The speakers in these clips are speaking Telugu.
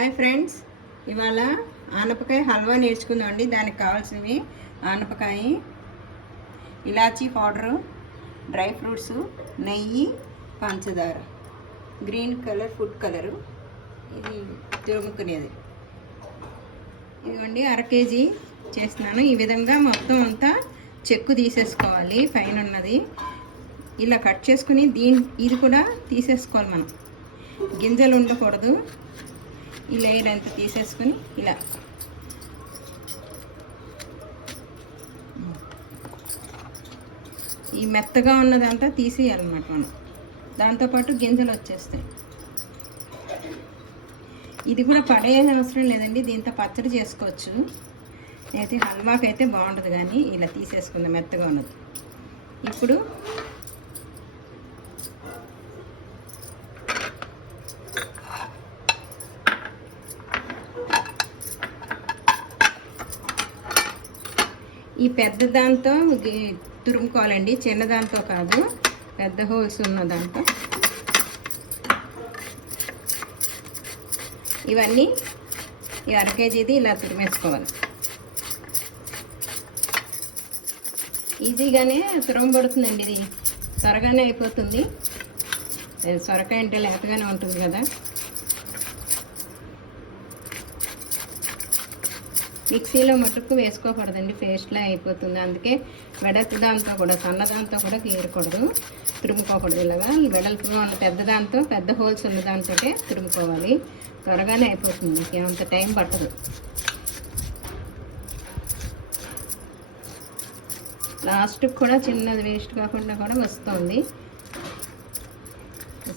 హాయ్ ఫ్రెండ్స్, ఇవాళ ఆనపకాయ హల్వా నేర్చుకుందామండి. దానికి కావాల్సినవి ఆనపకాయ, ఇలాచీ పౌడరు, డ్రై ఫ్రూట్స్, నెయ్యి, పంచదార, గ్రీన్ కలర్ ఫుడ్ కలరు, ఇది తురుముకునేది. ఇదిగోండి, 1/2 కేజీ చేస్తున్నాను. ఈ విధంగా మొత్తం అంతా చెక్కు తీసేసుకోవాలి. పైన ఉన్నది ఇలా కట్ చేసుకుని ఇది కూడా తీసేసుకోవాలి. మనం గింజలు ఉండకూడదు. ఈ లేయర్ అంతా తీసేసుకొని ఇలా ఈ మెత్తగా ఉన్నదంతా తీసేయాలన్నమాట. మనం దాంతోపాటు గింజలు వచ్చేస్తాయి. ఇది కూడా పడేయాల్సిన అవసరం లేదండి, దీంతో పచ్చడి చేసుకోవచ్చు. అయితే హల్వాకి అయితే బాగుంటుంది, కానీ ఇలా తీసేసుకుందాం మెత్తగా ఉన్నది. ఇప్పుడు ఈ పెద్ద దాంతో తురుముకోవాలండి, చిన్న దాంతో కాదు, పెద్ద హోల్స్ ఉన్న దాంతో. ఇవన్నీ ఈ 1/2 కేజీది ఇలా తురిమేసుకోవాలి. ఈజీగానే తురమబడుతుందండి, ఇది త్వరగానే అయిపోతుంది. సొరకాయ అంటే లేతగానే ఉంటుంది కదా. మిక్సీలో మటుకు వేసుకోకూడదండి, పేస్ట్లా అయిపోతుంది. అందుకే వెడల్పు దాంతో కూడా సన్నదాంతో కూడా గీరకూడదు, తురుముకోకూడదు. ఇలాగా వెడల్పుగా ఉన్న పెద్ద హోల్స్ ఉన్న దాంతో తురుముకోవాలి. త్వరగానే అయిపోతుంది, అంత టైం పట్టదు. లాస్ట్కి కూడా చిన్నది వేస్ట్ కాకుండా కూడా వస్తుంది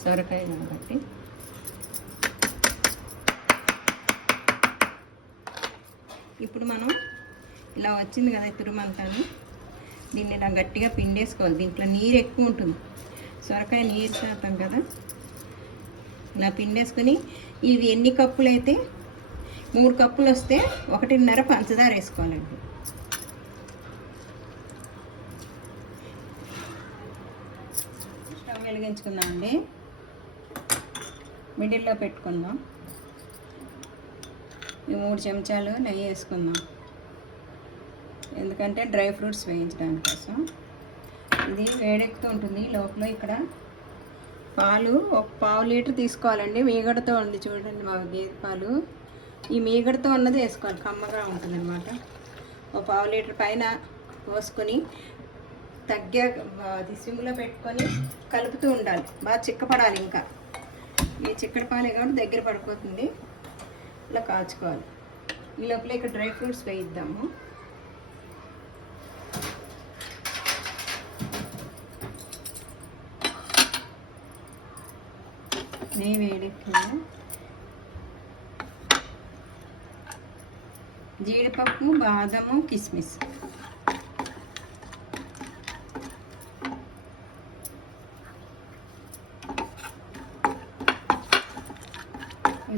సొరకాయ కాబట్టి. ఇప్పుడు మనం ఇలా వచ్చింది కదా తురుమంతాను, దీన్ని ఇలా గట్టిగా పిండేసుకోవాలి. దీంట్లో నీరు ఎక్కువ ఉంటుంది, సొరకాయ నీరు శాతం కదా. ఇలా పిండేసుకొని ఇవి ఎన్ని కప్పులు అయితే 3 కప్పులు వస్తే 1.5 పంచదార వేసుకోవాలండి. స్టవ్ వెలిగించుకుందామండి, మిడిల్లో పెట్టుకుందాం. 3 చెంచాలు నెయ్యి వేసుకుందాం, ఎందుకంటే డ్రై ఫ్రూట్స్ వేయించడానికి కోసం. ఇది వేడెక్కుతూ ఉంటుంది. లోపల ఇక్కడ పాలు 1/4 లీటర్ తీసుకోవాలండి. మీగడతో ఉంది చూడండి, మా గేదె పాలు. ఈ మీగడతో ఉన్నది వేసుకోవాలి, కమ్మగా ఉంటుంది అనమాట. 1/4 లీటర్ పైన పోసుకొని అది సిమ్లో పెట్టుకొని కలుపుతూ ఉండాలి. బాగా చిక్కపడాలి. ఇంకా ఈ చిక్కడి పాలే కాబట్టి దగ్గర పడిపోతుంది. ఇలా కాచుకోవాలి. ఈ లోపల ఇక్కడ డ్రై ఫ్రూట్స్ వేయిద్దాము. నెయ్యి వేడెక్కింది. జీడిపప్పు, బాదము, కిస్మిస్,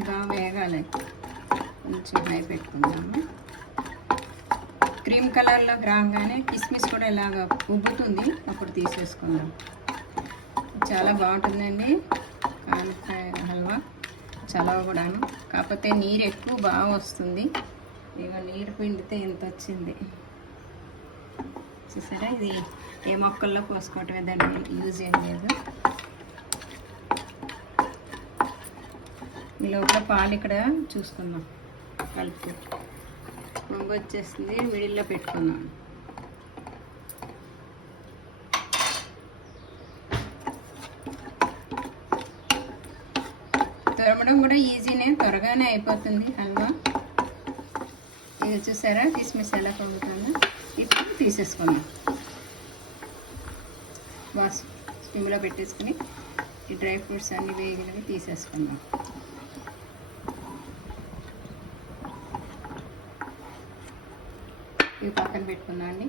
బాగా వేగాలి. కొంచెం హై పెట్టుకుందాము. క్రీమ్ కలర్లో రాగానే కిస్మిస్ కూడా ఇలాగ ఉబ్బుతుంది, అప్పుడు తీసేసుకుందాం. చాలా బాగుంటుందండి ఆనపకాయ హల్వా, చలవ కూడాను. కాకపోతే నీరు ఎక్కువ బాగా వస్తుంది. ఇక నీరు పిండితే ఎంత వచ్చింది చూసారా. ఇది ఏ మొక్కల్లో పోసుకోవటమే, దాన్ని యూజ్ ఏం లేదు. ఈ లోపల పాలు ఇక్కడ చూసుకుందాం, కలుపు పొంగు వచ్చేస్తుంది. మిడిల్లో పెట్టుకుందాం. తురమడం కూడా ఈజీనే, త్వరగానే అయిపోతుంది హల్వా. ఇది చూసారా కిస్మిస్ ఎలా పొంగుతుందో. ఇప్పుడు తీసేసుకుందాం. బాస్ స్టిమ్లో పెట్టేసుకుని ఈ డ్రై ఫ్రూట్స్ అన్నీ వేగినవి తీసేసుకుందాం. ఇవి పక్కన పెట్టుకుందాం అండి.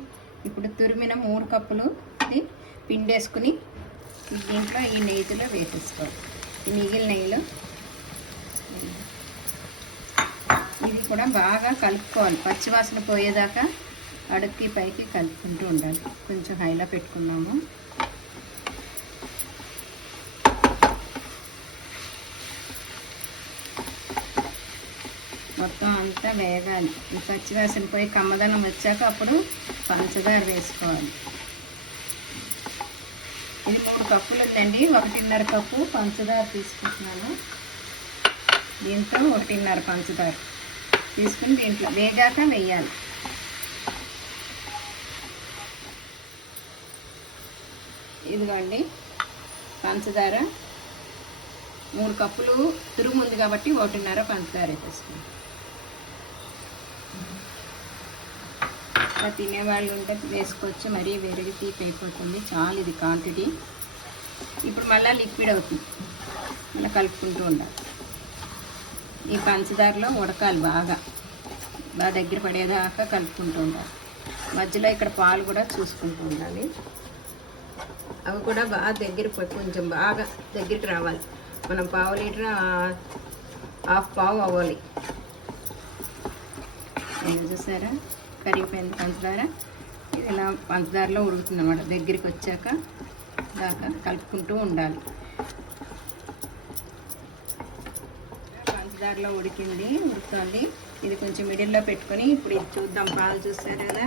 ఇప్పుడు తురిమిన 3 కప్పులు పిండేసుకుని దీంట్లో ఈ నెయ్యిలో వేసేసుకోవాలి. ఈ మిగిలిన నెయ్యిలో ఇది కూడా బాగా కలుపుకోవాలి. పచ్చివాసన పోయేదాకా అడుక్కి పైకి కలుపుకుంటూ ఉండాలి. కొంచెం హైలో పెట్టుకున్నాము. మొత్తం అంతా వేగాలి. ఈ పచ్చివాసన పోయి కమ్మదనం వచ్చాక అప్పుడు పంచదార వేసుకోవాలి. ఇది 3 కప్పులు ఉందండి. 1.5 కప్పు పంచదార తీసుకుంటున్నాను. దీంతో 1.5 పంచదార తీసుకుని దీంట్లో వేగాక వేయాలి. ఇదిగోండి పంచదార 3 కప్పులు తురుము ఉంది కాబట్టి 1.5 పంచదార వేసేసుకోండి. తినేవాళ్ళు ఉంటే వేసుకోవచ్చు, మరీ వేరేగా తీపి అయిపోతుంది. చాలు ఇది క్వాంటిటీ. ఇప్పుడు మళ్ళీ లిక్విడ్ అవుతుంది, మళ్ళీ కలుపుకుంటూ ఉండాలి. ఈ పంచదారలో ఉడకాలి, బాగా దగ్గర పడేదాకా కలుపుకుంటూ ఉండాలి. మధ్యలో ఇక్కడ పాలు కూడా చూసుకుంటూ ఉండాలి. అవి కూడా బాగా దగ్గర కొంచెం బాగా దగ్గరికి రావాలి. మనం 1/2 లీటర్ 1/2 పావు అవ్వాలి. చూసారా కరిగిపోయింది పంచదార. ఇది ఇలా పంచదారలో ఉడుకుతుంది అన్నమాట. దగ్గరికి వచ్చాక దాకా కలుపుకుంటూ ఉండాలి. పంచదారలో ఉడుకుతుంది. ఇది కొంచెం మిడిల్లో పెట్టుకొని ఇప్పుడు ఇది చూద్దాం. పాలు చూస్తారు కదా,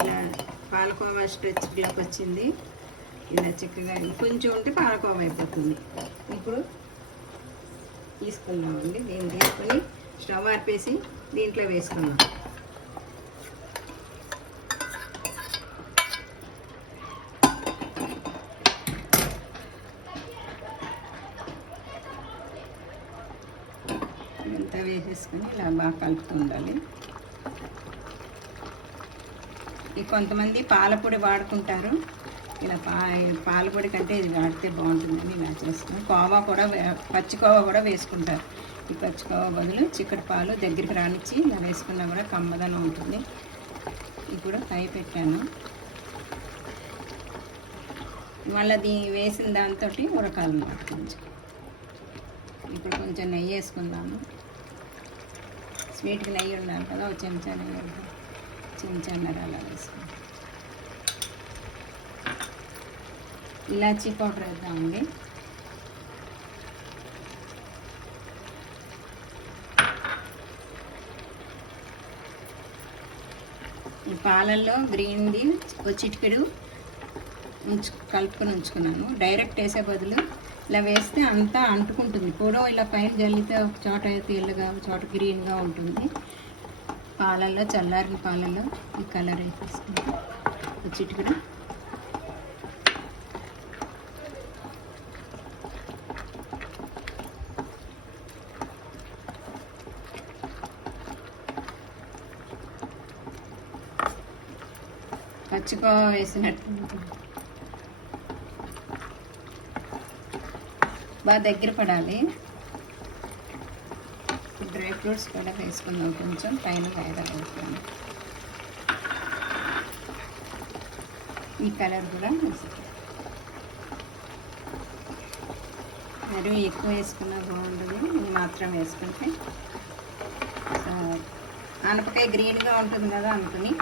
ఇలా పాలకోవా స్ట్రెచ్లోకి వచ్చింది. ఇలా చక్కగా కొంచెం ఉంటే పాలకోవా అయిపోతుంది. ఇప్పుడు తీసుకుందామండి. దీన్ని తీసుకొని స్టవ్ ఆర్పేసి దీంట్లో వేసుకుందాం. ఇంత వేసేసుకొని ఇలా బాగా కలుపుతూ ఉండాలి. కొంతమంది పాలపొడి వాడుకుంటారు. ఇలా పాలపొడి కంటే ఇది వాడితే బాగుంటుందని ఇలా చేసుకుని కోవా కూడా పచ్చి కోవా కూడా వేసుకుంటారు. ఈ పచ్చి కోవా బదులు చిక్కటి పాలు దగ్గరికి రానిచ్చి ఇలా వేసుకున్నా కూడా కమ్మదనం ఉంటుంది. ఇప్పుడు కై పెట్టాను. మళ్ళీ దీన్ని వేసిన దాంతో ఉడకాలన్నమాట. ఇప్పుడు కొంచెం నెయ్యి వేసుకుందాము. స్వీట్కి నెయ్యి ఉండాలి కదా, ఒక చెంచా నెయ్యి, చెంచాన్నర అలా వేసుకుందాం. ఇలాచీ పౌడర్ వేద్దామండి. ఈ పాలల్లో గ్రీన్ది ఒక చిటికెడు కలుపుకొని ఉంచుకున్నాను. డైరెక్ట్ వేసే బదులు ఇలా వేస్తే అంతా అంటుకుంటుంది. కూడా ఇలా పైన జల్లితే ఒక చోట తెల్లగా ఒక చోట గ్రీన్గా ఉంటుంది. పాలల్లో చల్లారిన పాలల్లో ఈ కలర్ వేసేసుకుంటాం. ఒక చిటికెడు పచ్చికోవా వేసినట్టు బాగా దగ్గర పడాలి. డ్రై ఫ్రూట్స్ కూడా వేసుకుందాం. కొంచెం పైన వేయాలి. ఈ కలర్ కూడా మరి ఎక్కువ వేసుకున్నా బాగుంటుంది. ఇది మాత్రం వేసుకుంటే ఆనపకాయ గ్రీన్గా ఉంటుంది కదా అనుకుని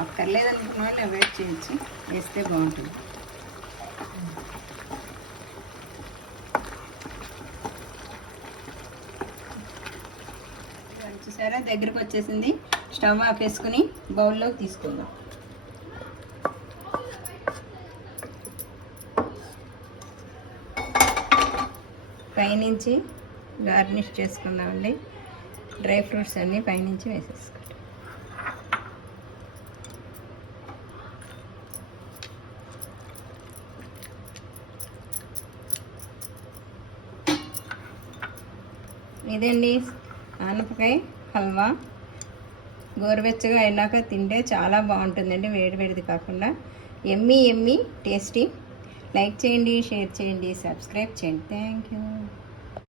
అక్కర్లేదనుకున్న వాళ్ళు అవాయిడ్ చేయొచ్చు. వేస్తే బాగుంటుంది. చూసారా దగ్గరకు వచ్చేసింది. స్టవ్ ఆపేసుకుని బౌల్లోకి తీసుకుందాం. పైనుంచి గార్నిష్ చేసుకుందామండి. డ్రై ఫ్రూట్స్ అన్నీ పైనుంచి వేసేసుకోండి. ఇదండి ఆనపకాయ హల్వా. గోరువెచ్చగా అయినాక తింటే చాలా బాగుంటుందండి, వేడివేడిది కాకుండా. Emmy tasty. లైక్ చేయండి, షేర్ చేయండి, సబ్స్క్రైబ్ చేయండి. Thank you.